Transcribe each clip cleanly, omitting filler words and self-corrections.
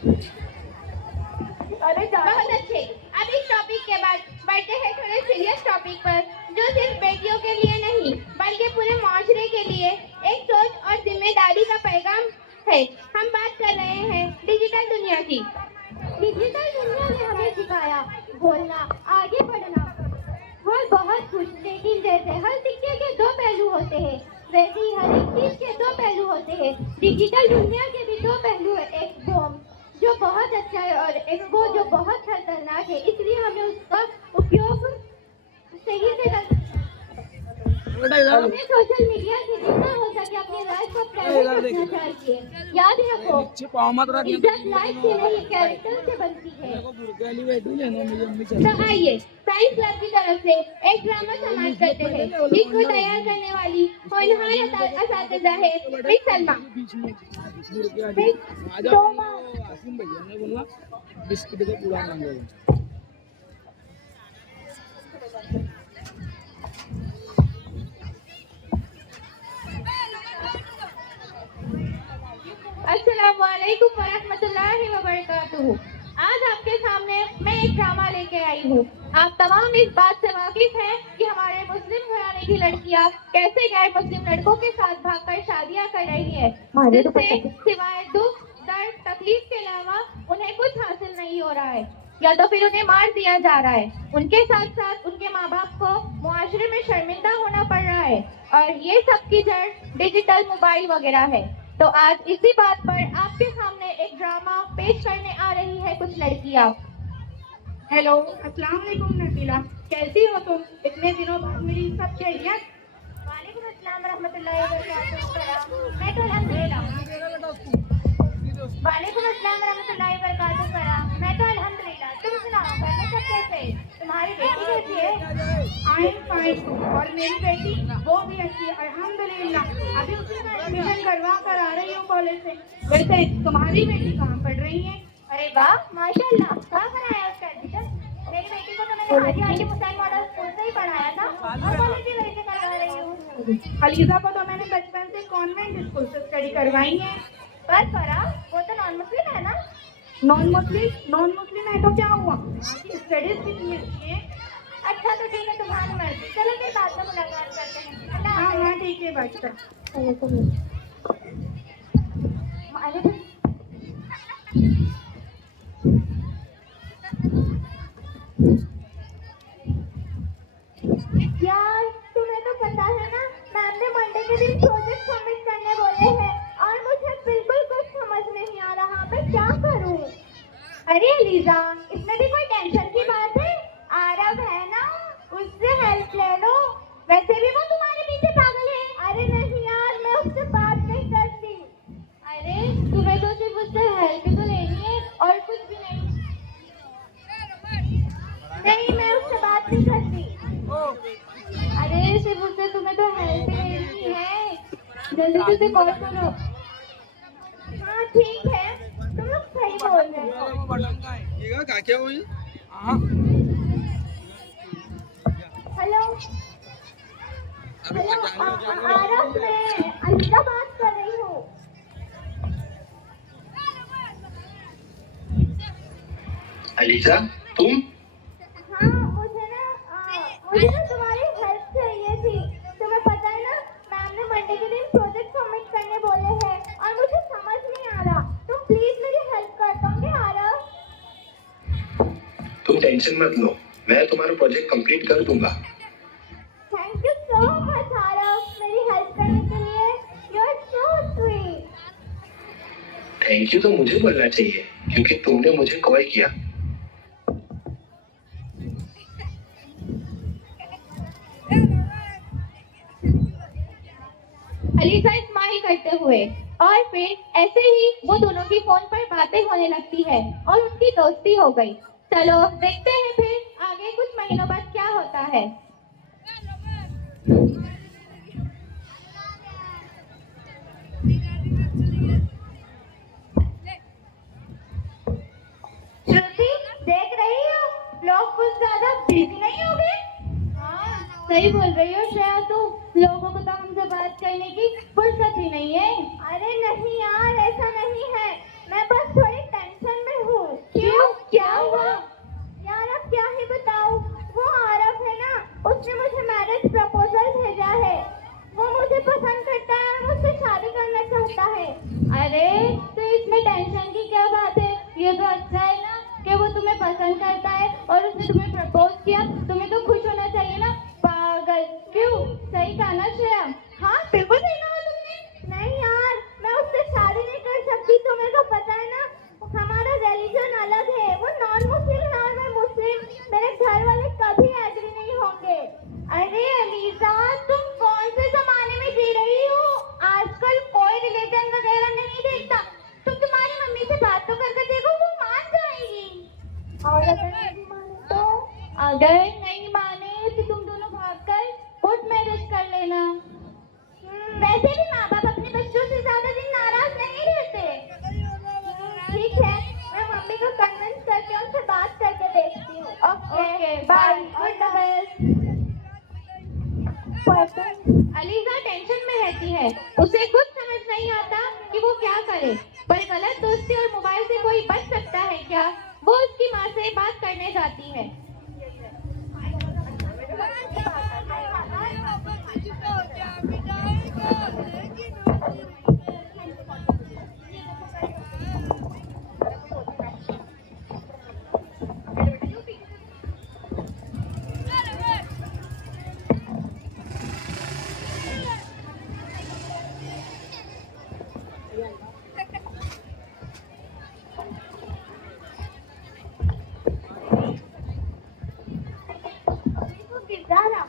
अरे बहुत अच्छे। अब इस टॉपिक के बाद बढ़ते हैं थोड़े सीरियस टॉपिक पर, जो सिर्फ बेटियों के लिए नहीं बल्कि पूरे माशरे के लिए एक सोच और जिम्मेदारी का पैगाम है। हम बात कर रहे हैं डिजिटल दुनिया की। डिजिटल दुनिया ने हमें सिखाया बोलना, आगे बढ़ना और बहुत कुछ, लेकिन जैसे हर सिक्के के दो पहलू होते हैं, वैसे ही हर एक चीज के दो पहलू होते हैं। डिजिटल दुनिया के भी दो पहलू है, एक बॉम्ब जो बहुत अच्छा है और एक वो जो बहुत खतरनाक है, इसलिए हमें उसका उपयोग सही से हमें सोशल मीडिया से जितना हो सके अपनी लाइफ को प्राइवेट रखना चाहिए। याद रखो, इज्जत लाइफ से नहीं कैरेक्टर से बनती है। तो आइए साइंस क्लब की तरफ से एक ड्रामा समाप्त करते हैं, जिसको तैयार करने वाली होनहार असातिज़ा है मिस सलमा। बिस्किट का पूरा अस्सलामुअलैकुम वरहमतुल्लाहि वबरकातुहू। आज आपके सामने मैं एक ड्रामा लेके आई हूँ। आप तमाम इस बात से वाकिफ हैं कि हमारे मुस्लिम घराने की लड़कियाँ कैसे गैर मुस्लिम लड़कों के साथ भागकर शादियाँ कर रही है, जिससे सिवाय दुख, दर्द, तकलीफ के अलावा उन्हें कुछ हासिल नहीं हो रहा है, या तो फिर उन्हें मार दिया जा रहा है। उनके साथ साथ उनके माँ बाप को मुआशरे में शर्मिंदा होना पड़ रहा है, और ये सब की जड़ डिजिटल मोबाइल वगैरह है। तो आज इसी बात पर आपके सामने एक ड्रामा पेश करने आ रही है कुछ लड़कियाँ। हेलो, अस्सलाम वालेकुम नबीला, कैसी हो तुम? इतने दिनों बाद मिली, सब खैरियत? वालेकुम अस्सलाम रहमतुल्लाहि व बरकातुहू। मैं तो अल्हम्दुलिल्लाह। वालेकुम अस्सलाम रहमतुल्लाहि व बरकातुहू। मैं तो अल्हम्दुलिल्लाह। तुम सुनाओ, घर में सब कैसे? तुम्हारी बेटी कैसी है? I am fine. और मेरी बेटी वो भी अच्छी है अल्हम्दुलिल्लाह। अभी उसी का एडमिशन करवा कर आ रही हूँ कॉलेज से। वैसे तुम्हारी बेटी कहाँ पढ़ रही है? अरे वाह, माशाल्लाह। कहाँ कराया उसका एडमिशन? मेरी बेटी को तो मैंने हाजी आलिम हुसैन मॉडल स्कूल से ही पढ़ाया था और कॉलेज भी वहीं से करवा रही हूँ। अलीजा को तो मैंने बचपन से कॉन्वेंट स्कूल से स्टडी करवाई है। पर फरा, वो तो नॉन मुस्लिम है ना? नॉन मुस्लिम है तो क्या हुआ? स्टडीज कितनी अच्छी है। अच्छा तो ठीक है, तुम्हारी मर्जी। चलो फिर बाद में मुलाकात करते हैं। अल्लाह हाँ हाफ़िज़। हाँ ठीक है बच्चा। यार, तुम्हें तो पता है ना, मैम ने मंडे के दिन प्रोजेक्ट सबमिट करने बोले हैं और मुझे बिल्कुल कुछ समझ नहीं आ रहा, मैं क्या करूं? अरे लीजा, इसमें भी कोई टेंशन की बात है? आरव है ना, उससे हेल्प ले लो। वैसे भी वो तुम्हारे पीछे पागल है। अरे नहीं यार, मैं उससे बात नहीं करती। अरे तुम्हें तो सिर्फ उससे हेल्प तो लेनी है और कुछ भी नहीं। नहीं, मैं उससे बात नहीं करती। अरे सिर्फ उससे तुम्हें तो हेल्प लेनी है। जल्दी से उसे कॉल करो। हाँ ठीक है, तुम लोग सही बोल रहे हो। क्या हुई? हाँ हेलो हेलो, आरव, मैं अलीजा बात कर रही हूँ। अलीजा, तुम? हाँ, मुझे ना तुम्हारी हेल्प चाहिए थी। तुम्हें पता है ना, मैम ने मंडे के दिन प्रोजेक्ट सबमिट करने बोले हैं और मुझे समझ नहीं आ रहा। तुम प्लीज मेरी हेल्प कर दोगे आरव? तुम टेंशन मत लो, मैं तुम्हारा प्रोजेक्ट कंप्लीट कर दूंगा। Thank you so much Aarav, मेरी हेल्प करने के लिए। You are so sweet. Thank you तो मुझे बोलना चाहिए, क्योंकि तुमने मुझे कॉल किया। अलीजा स्माइल करते हुए, और फिर ऐसे ही वो दोनों की फोन पर बातें होने लगती है और उनकी दोस्ती हो गई। चलो देखते हैं फिर आगे कुछ महीनों बाद क्या होता है। श्रुति, देख रही हो, लोग कुछ ज्यादा बिजी नहीं हो गए? हाँ सही बोल रही हो श्रेया, तुम लोगों को तो हमसे बात करने की फुर्सत ही नहीं है। अरे नहीं यार, ऐसा नहीं है, मैं बस थोड़ी टेंशन ये तो अच्छा है ना कि वो तुम्हें पसंद करता है और उसने तुम्हें प्रपोज किया। तुम्हें तो खुश होना चाहिए ना। पागल, क्यों? सही कहा ना श्रेया? हाँ बिल्कुल सही कहा तुमने। नहीं यार, मैं उससे शादी नहीं कर सकती। तुम्हें तो पता है ना, हमारा रिलीजन अलग है। वो नॉन मुस्लिम है और मैं मुस्लिम। मेरे घर वाले कभी एग्री नहीं होंगे। अरे अलीजा, तुम कौन से जमाने में जी रही हो? आजकल कोई रिलीजन वगैरह नहीं देखता। तुम तुम्हारी मम्मी से बात तो करके देखो, वो मान जाएगी। और अगर नहीं माने तो? अगर नहीं माने तो तुम दोनों भागकर कोर्ट मैरिज कर लेना। वैसे भी माँ बाप अपने बच्चों से ज्यादा दिन नाराज नहीं रहते। ठीक है, मैं मम्मी को कन्विंस करके उनसे बात करके देखती हूँ। Okay, bye. All the best. Aliza tension में रहती है। उसे कुछ समझ नहीं आता कि वो क्या करे। पर गलत दोस्ती और मोबाइल से कोई बच सकता है क्या? वो उसकी माँ से बात करने जाती है। Zara.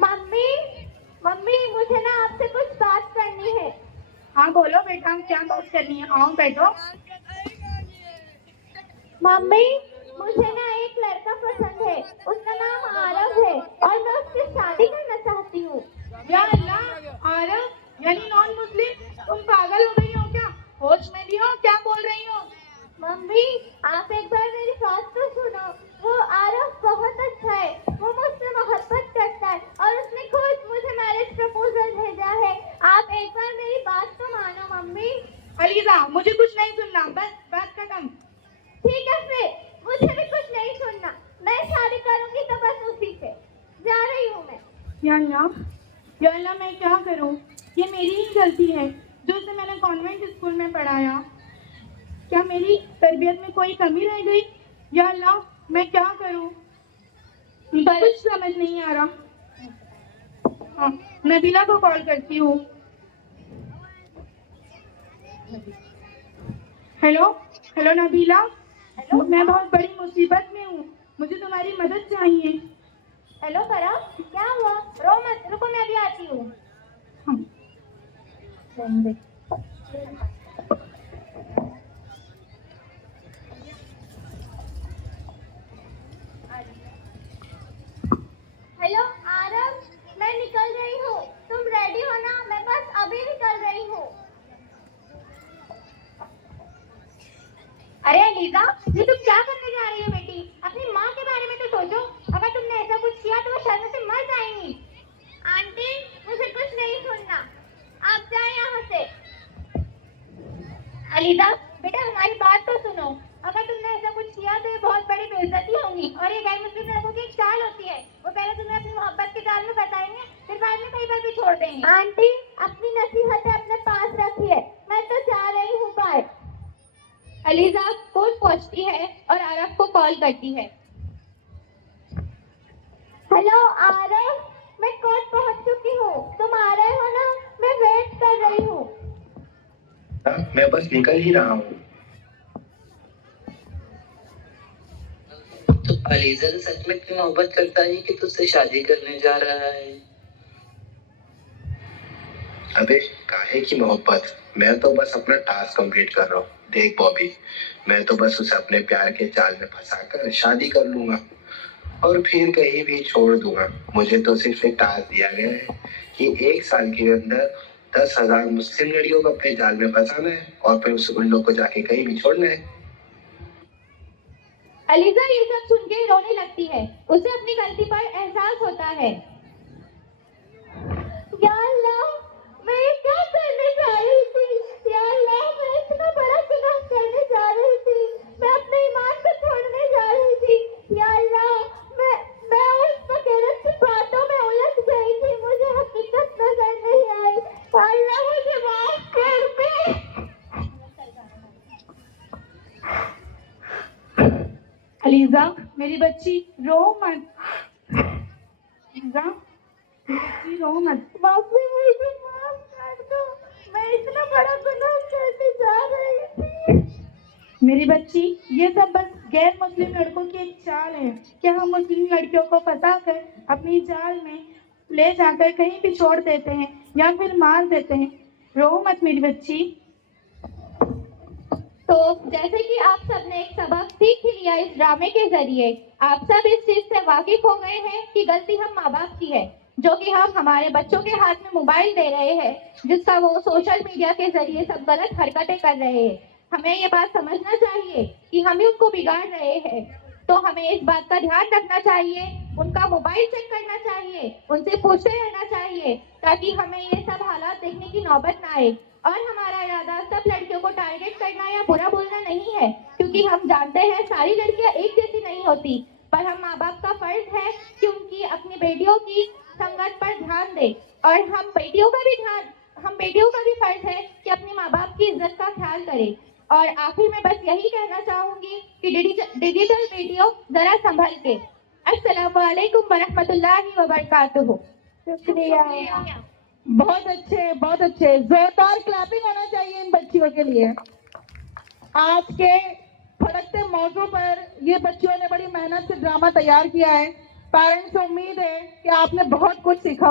मम्मी, मम्मी मुझे ना आपसे कुछ बात करनी है। हाँ बोलो बेटा, क्या बात करनी है? आओ बैठो। मम्मी, मुझे ना एक लड़का पसंद है। उसका नाम आरव है और मैं उससे शादी करना चाहती हूँ। या अल्लाह, आरव यानी नॉन मुस्लिम? तुम पागल हो गई हो क्या? होश में भी हो? क्या बोल रही हो? मम्मी, आप एक बार मेरी बात तो सुनो। वो आरव बहुत अच्छा है। वो मुझसे मोहब्बत करता है और उसने खुद मुझे मैरिज प्रपोजल भेजा है। आप एक बार मेरी बात तो मानो मम्मी। अलीजा, मुझे कुछ नहीं सुनना, बस बात खत्म। ठीक है फिर, मुझे भी कुछ नहीं सुनना। मैं शादी करूंगी तो बस उसी से। जा रही हूँ मैं। या अल्लाह, मैं क्या करूँ? ये मेरी ही गलती है जो उसे मैंने कॉन्वेंट स्कूल में पढ़ाया। क्या मेरी तरबियत में कोई कमी रह गई? या अल्लाह, मैं क्या करूँ? पर कुछ समझ नहीं आ रहा। हाँ, नबीला को कॉल करती हूँ। हेलो हेलो नबीला, मैं बहुत बड़ी मुसीबत में हूँ, मुझे तुम्हारी मदद चाहिए। हेलो फरा, क्या हुआ? रो मत, रुको मैं अभी आती हूँ। हाँ। हेलो आरव, मैं निकल रही हूँ। तुम रेडी हो ना? मैं बस अभी निकल रही हूँ। अरे अलीजा, ये तुम क्या करने जा रही हो बेटी? अपनी माँ के बारे में तो सोचो। अगर तुमने ऐसा कुछ किया तो वो शर्म से मर जाएंगी। आंटी, मुझे कुछ नहीं सुनना। आप जाए यहाँ से। अलीजा बेटा, हमारी बात तो सुनो। अगर तुमने ऐसा कुछ किया तो ये बहुत बड़ी बेइज्जती होगी और ये गैर मुस्लिम लड़कों की एक चाल होती है। वो पहले तुम्हें अपनी मोहब्बत के जाल में फंसाएंगे, फिर बाद में कहीं पर भी छोड़ देंगे। आंटी, अपनी नसीहतें अपने पास रखिए। मैं तो जा रही हूँ। बाय। अलीजा कोर्ट पहुंचती है और आरव को कॉल करती है। हेलो आरव, मैं कोर्ट पहुँच चुकी हूँ। तुम आ रहे हो ना? मैं वेट कर रही हूँ। हाँ, मैं बस निकल ही रहा हूँ। तो अलीजा से सच में इतनी मोहब्बत करता है कि तुझसे शादी करने जा रहा है? अबे काहे की मोहब्बत, मैं तो बस अपना टास्क कंप्लीट कर रहा हूँ। देख बॉबी, मैं तो बस उसे अपने प्यार के जाल में फंसाकर शादी कर लूंगा और फिर कहीं भी छोड़ दूंगा। मुझे तो सिर्फ एक टास्क दिया गया है कि 1 साल के अंदर 10,000 मुस्लिम लड़कियों को अपने जाल में फंसाना है और फिर उन लोग को जाके कहीं भी छोड़ना है। अलीजा ये सब सुन के रोने लगती है। उसे अपनी गलती पर एहसास होता है। या अल्लाह, मैं ये क्या करने जा रही थी? या अल्लाह, मैं इतना बड़ा गुनाह करने जा रही थी। मैं अपने ईमान को छोड़ने जा रही थी। या अल्लाह, मैं उस बगैरत की बातों में उलझ गई थी। मुझे हकीकत नजर नहीं आई। या अल्लाह, मुझे माफ कर दे। अलीजा मेरी बच्ची रो मत। अलीजा मेरी बच्ची रो मत। बापू, मुझे माफ कर दो। मैं इतना बड़ा गुनाह करने जा रही थी। मेरी बच्ची ये सब बस गैर मुस्लिम लड़कों की एक चाल है कि हम मुस्लिम लड़कियों को फंसाकर अपनी जाल में ले जाकर कहीं भी छोड़ देते हैं या फिर मार देते हैं। रो मत मेरी बच्ची। तो जैसे कि आप सबने एक सबक सीख ही लिया इस ड्रामे के जरिए, आप सब इस चीज से वाकिफ हो गए हैं कि गलती हम माँ बाप की है, जो कि हम हमारे बच्चों के हाथ में मोबाइल दे रहे हैं, जिसका वो सोशल मीडिया के जरिए सब गलत हरकतें कर रहे हैं। हमें ये बात समझना चाहिए कि हम ही उनको बिगाड़ रहे हैं। तो हमें इस बात का ध्यान रखना चाहिए, उनका मोबाइल चेक करना चाहिए, उनसे पूछते रहना चाहिए, ताकि हमें ये सब हालात देखने की नौबत ना आए। और हमारा इरादा सब लड़कियों को टारगेट करना या बुरा बोलना नहीं है, क्योंकि हम जानते हैं सारी लड़कियां एक जैसी नहीं होती। पर हम माँ बाप का फर्ज है कि उनकी अपनी बेटियों की संगत पर ध्यान दें, और हम बेटियों का भी फर्ज है कि अपनी माँ बाप की इज्जत का ख्याल करें। और आखिर में बस यही कहना चाहूंगी कि डिजिटल वीडियो जरा संभल के। अस्सलाम वालेकुम वरहमतुल्लाहि वबरकातुहू। शुक्रिया। बहुत अच्छे, जोरदार क्लैपिंग होना चाहिए इन बच्चियों के लिए। आज के भड़कते मौजू पर ये बच्चियों ने बड़ी मेहनत से ड्रामा तैयार किया है। पेरेंट्स से उम्मीद है कि आपने बहुत कुछ सीखा।